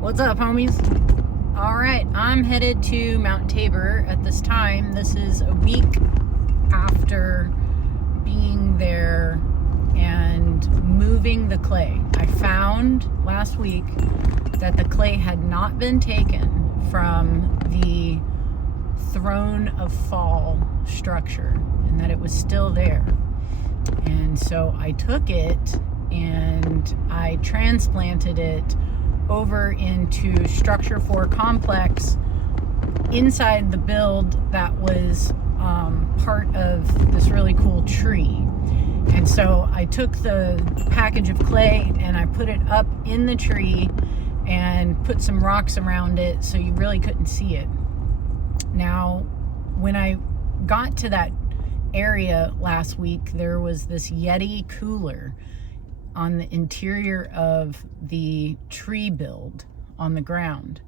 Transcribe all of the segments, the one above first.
What's up, homies? All right, I'm headed to Mount Tabor at this time. This is a week after being there and moving the clay. I found last week that the clay had not been taken from the Throne of Fall structure and that it was still there. And so I took it and I transplanted it over into structure 4 complex inside the build that was part of this really cool tree. And so I took the package of clay and I put it up in the tree and put some rocks around it so you really couldn't see it. Now, when I got to that area last week, there was this Yeti cooler on the interior of the tree build on the ground.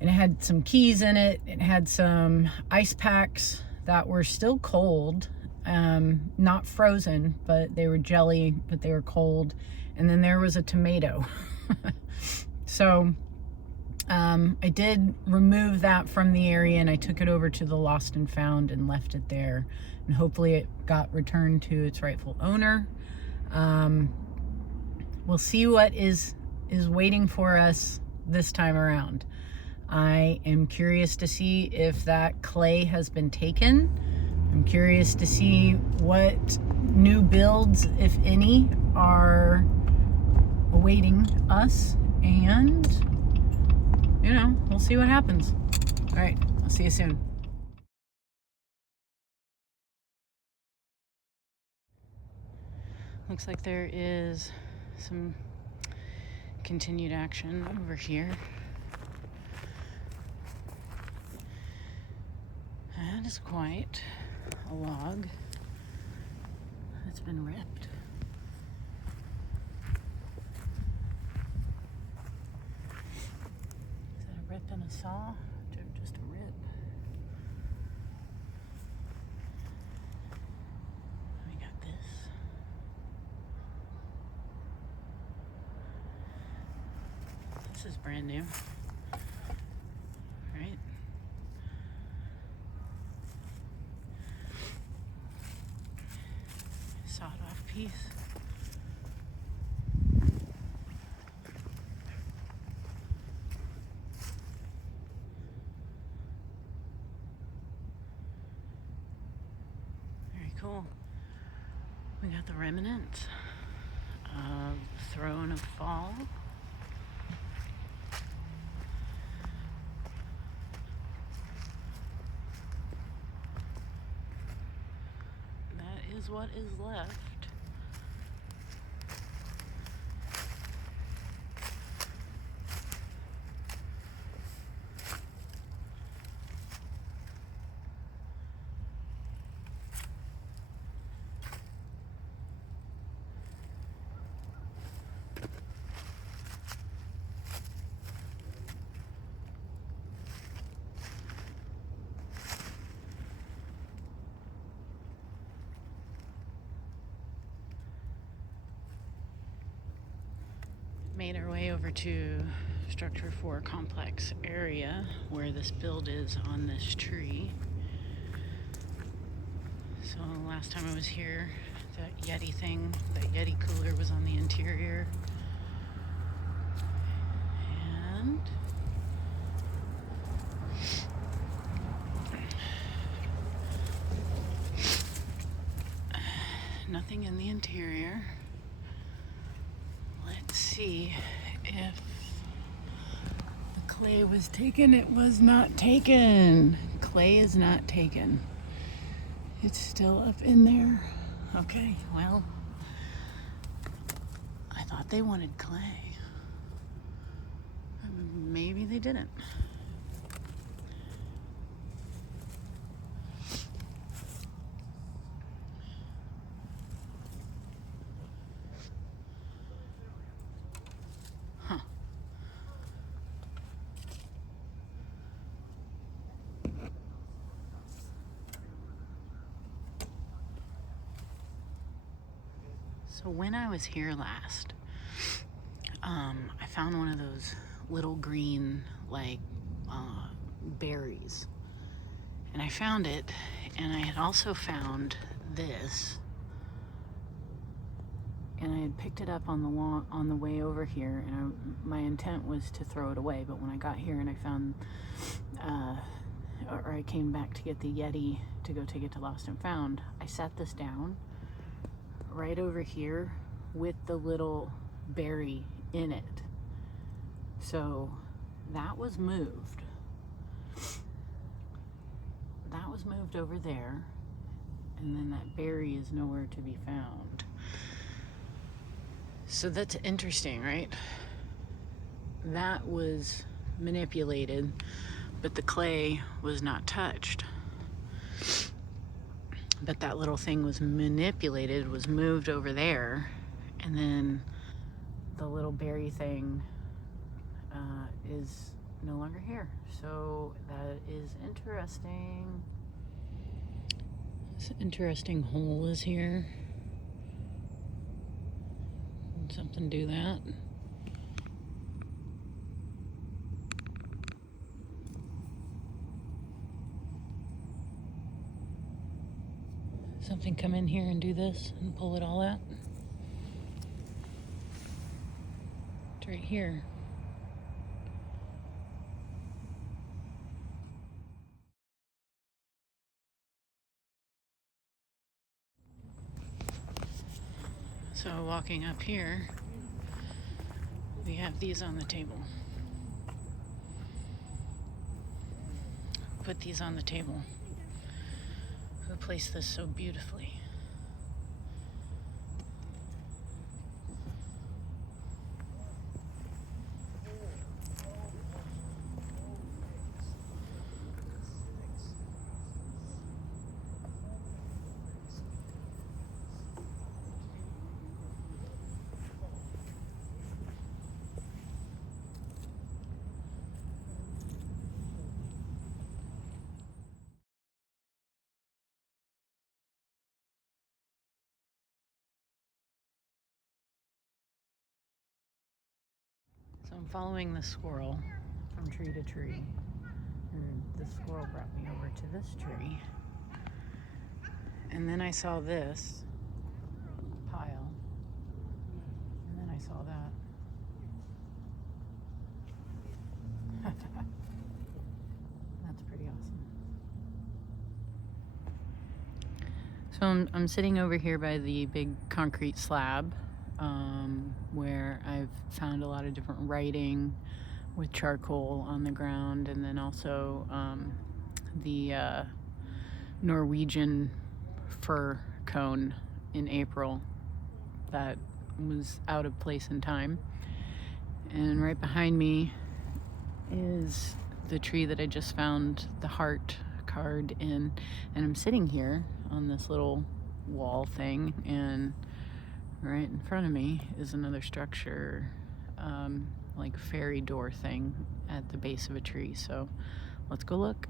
And it had some keys in it. It had some ice packs that were still cold, not frozen, but they were jelly, but they were cold. And then there was a tomato. So I did remove that from the area and I took it over to the Lost and Found and left it there. And hopefully it got returned to its rightful owner. We'll see what is waiting for us this time around. I am curious to see if that clay has been taken. I'm curious to see what new builds, if any, are awaiting us, and we'll see what happens. All right, I'll see you soon. Looks like there is some continued action over here. That is quite a log that's been ripped. Is that a rip and a saw? Or just a rip? We got this. This is brand new, right? Sawed off piece. Very cool. We got the remnants of Throne of Fall. Is what is left. Made our way over to structure 4 complex area where this build is on this tree. So last time I was here, that Yeti thing, that Yeti cooler was on the interior. And nothing in the interior. Let's see if the clay was taken. It was not taken. Clay is not taken. It's still up in there. Okay, well, I thought they wanted clay. Maybe they didn't. So when I was here last, I found one of those little green, like, berries. And I found it, and I had also found this. And I had picked it up on the way over here, and my intent was to throw it away. But when I got here and I found, or I came back to get the Yeti to go take it to Lost and Found, I set this down right over here with the little berry in it. So that was moved. That was moved over there, and then that berry is nowhere to be found. So that's interesting, right? That was manipulated, but the clay was not touched. But that little thing was manipulated, was moved over there, and then the little berry thing is no longer here. So that is interesting. This interesting hole is here. Did something do that? Something come in here and do this and pull it all out? It's right here. So walking up here, we have these on the table. Put these on the table. Who placed this so beautifully? So I'm following the squirrel from tree to tree. And the squirrel brought me over to this tree. And then I saw this pile. And then I saw that. That's pretty awesome. So I'm sitting over here by the big concrete slab, where I've found a lot of different writing with charcoal on the ground, and then also the Norwegian fir cone in April that was out of place in time. And right behind me is the tree that I just found the heart carved in, and I'm sitting here on this little wall thing, and right in front of me is another structure, like fairy door thing at the base of a tree. So let's go look.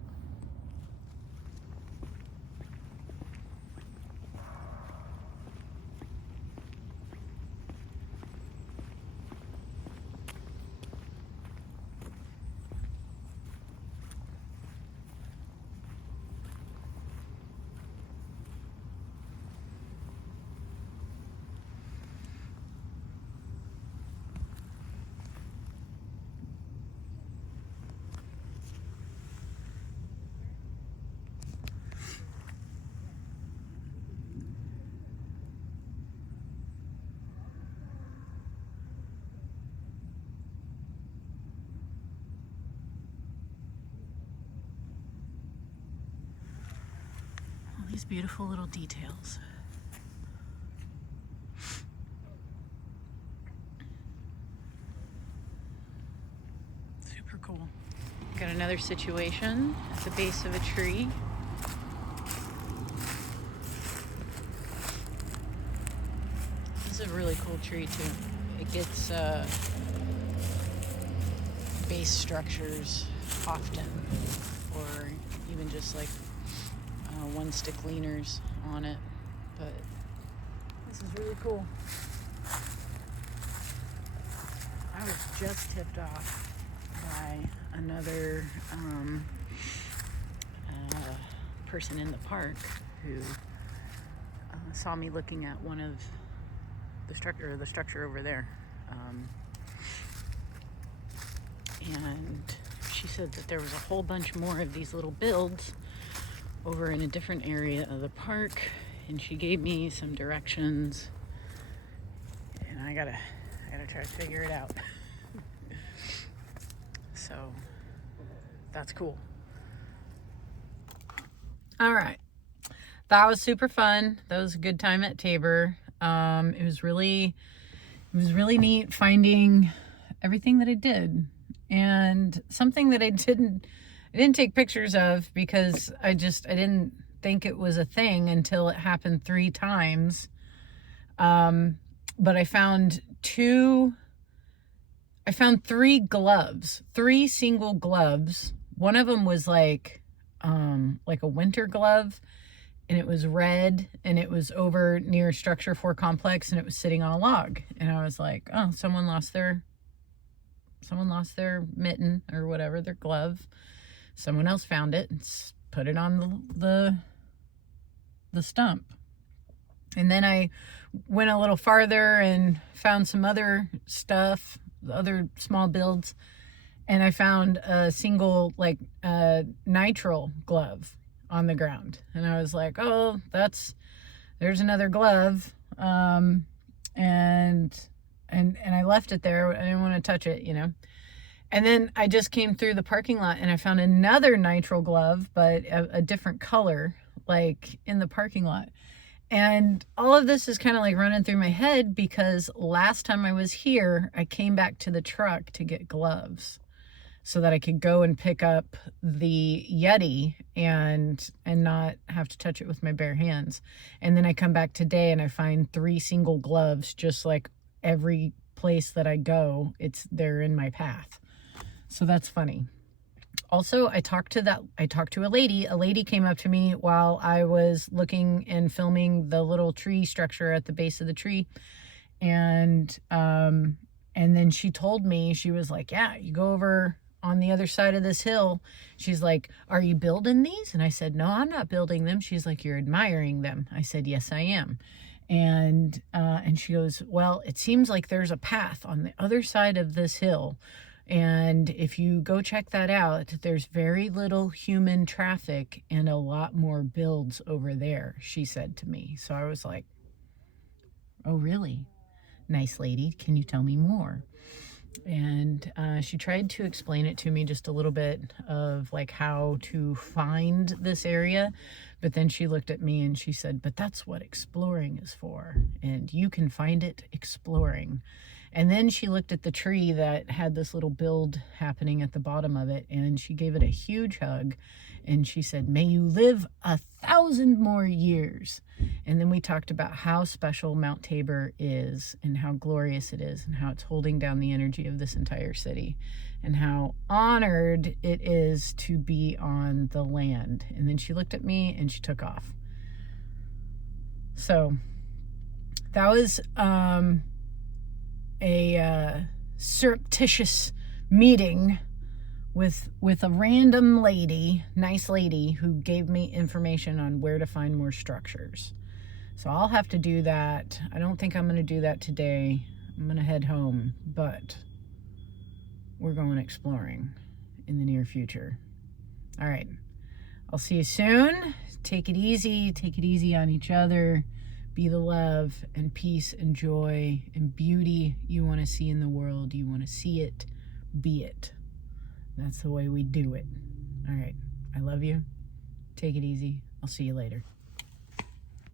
These beautiful little details. Super cool. Got another situation at the base of a tree. This is a really cool tree too. It gets base structures often, or even just like one stick leaners on it, but this is really cool. I was just tipped off by another person in the park who saw me looking at one of the structure over there. And she said that there was a whole bunch more of these little builds over in a different area of the park, and she gave me some directions, and I gotta try to figure it out. So that's cool. All right, that was super fun. That was a good time at Tabor. It was really neat finding everything that I did, and something that I didn't take pictures of because I didn't think it was a thing until it happened 3 times. But I found 3 gloves, 3 single gloves. One of them was like a winter glove, and it was red, and it was over near Structure 4 Complex, and it was sitting on a log. And I was like, oh, someone lost their mitten or whatever, their glove. Someone else found it and put it on the stump. And then I went a little farther and found some other stuff, other small builds, and I found a single nitrile glove on the ground. And I was like, oh, there's another glove. And I left it there. I didn't want to touch it, you know. And then I just came through the parking lot and I found another nitrile glove, but a different color, like in the parking lot. And all of this is kind of like running through my head because last time I was here, I came back to the truck to get gloves so that I could go and pick up the Yeti and not have to touch it with my bare hands. And then I come back today and I find 3 single gloves, just like every place that I go, they're in my path. So that's funny. Also, I talked to a lady. A lady came up to me while I was looking and filming the little tree structure at the base of the tree. And then she told me, she was like, yeah, you go over on the other side of this hill. She's like, are you building these? And I said, no, I'm not building them. She's like, you're admiring them. I said, yes, I am. And she goes, well, it seems like there's a path on the other side of this hill. And if you go check that out, there's very little human traffic and a lot more builds over there, she said to me. So I was like, oh, really? Nice lady. Can you tell me more? And she tried to explain it to me, just a little bit of like how to find this area. But then she looked at me and she said, but that's what exploring is for. And you can find it exploring. And then she looked at the tree that had this little build happening at the bottom of it, and she gave it a huge hug. And she said, may you live 1,000 more years. And then we talked about how special Mount Tabor is and how glorious it is and how it's holding down the energy of this entire city and how honored it is to be on the land. And then she looked at me and she took off. So that was a surreptitious meeting with a random lady, nice lady, who gave me information on where to find more structures. So I'll have to do that. I don't think I'm going to do that today. I'm going to head home, but we're going exploring in the near future. All right. I'll see you soon. Take it easy. Take it easy on each other. Be the love and peace and joy and beauty you want to see in the world. You want to see it, be it. That's the way we do it. All right. I love you. Take it easy. I'll see you later.